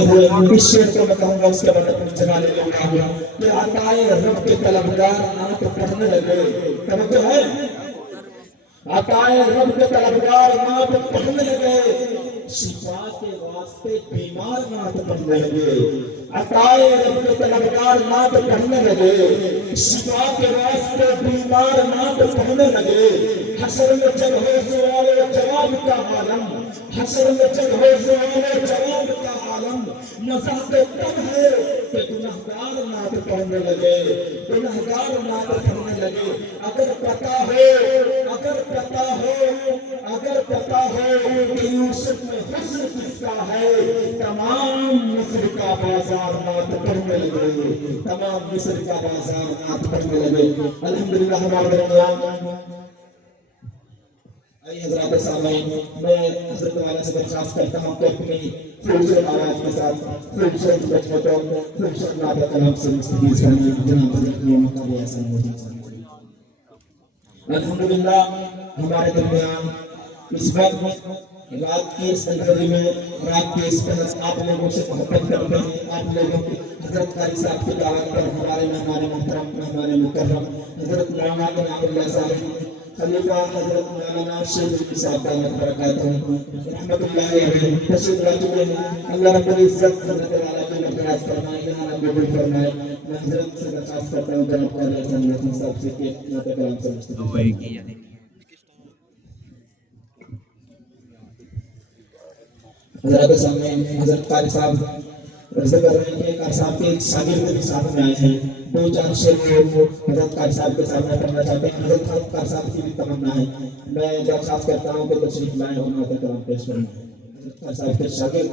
اس شعر کو میں کہوں گا اس کے بعد اپنی جگہ لے لوں گا کہ عطائے رب کے طلبگار نعت پڑھنے لگے. توجہ ہے؟ عطائے رب کے طلبگار نعت پڑھنے لگے, شفا کے واسطے بیمار نعت پڑھنے لگے. عطائے رب کے طلبگار نعت پڑھنے لگے, شفا کے واسطے بیمار نعت پڑھنے لگے. حشر میں جب ہو سوال و جواب کا عالم, حشر میں جب ہو سوال و جواب کا عالم, مزہ تو تب ہے کہ گنہگار نعت پڑھنے لگے, گنہگار نعت پڑھنے لگے. اگر پتا ہو, اگر پتا ہو, اگر پتا ہو کہ یوسف میں حسن کس کا ہے, تمام مصر کا بازار نعت پڑھنے لگے, تمام مصر کا بازار نعت پڑھنے لگے. الحمدللہ ہمارے درمیان آئی حضرات سامعین, میں حضرت والا سے درخواست کرتا ہوں کہ اپنی خوبصورت آواز کے ساتھ خوبصورت بچوں خوبصورت نعت کلام سے مستفیض کرنے جناب حضرت مقابل احسان موجود ہیں. الحمدللہ ہمارے درمیان اس وقت رات کی اس انتظاری میں, رات کی اس پہنس آپ لوگوں سے محبت کرتے ہیں. آپ لوگوں کی حضرت قاری صاحب کی دعوت پر ہمارے مہمان محترم, مہمان مکرم حضرت مولانا انعام اللہ صاحب خلیفہ حضرت مولانا شیخ صاحب دامت برکاتہ رحمت اللہ علیہ تشریف لا چکے ہیں. اللہ رب العزت حضرت والا کی مغفرت فرمائے, یہاں قبول فرمائے. میں حضرت سے درخواست کرتا ہوں جناب قاری احسان صاحب سے کہ نعت کلام سے مستفیض فرمائیں. حضرت سامنے حضرت قاری صاحب عرض کر رہے ہیں کہ قاری صاحب کے شاگرد بھی ساتھ میں آئے ہیں, دو چار شعر وہ حضرت قاری صاحب کے سامنے پڑھنا چاہتے ہیں. حضرت قاری صاحب کی بھی تمنا ہے, میں درخواست کرتا ہوں کہ تشریف لائیں اور نعت کلام پیش فرمائیں. حضرت قاری صاحب کے شاگرد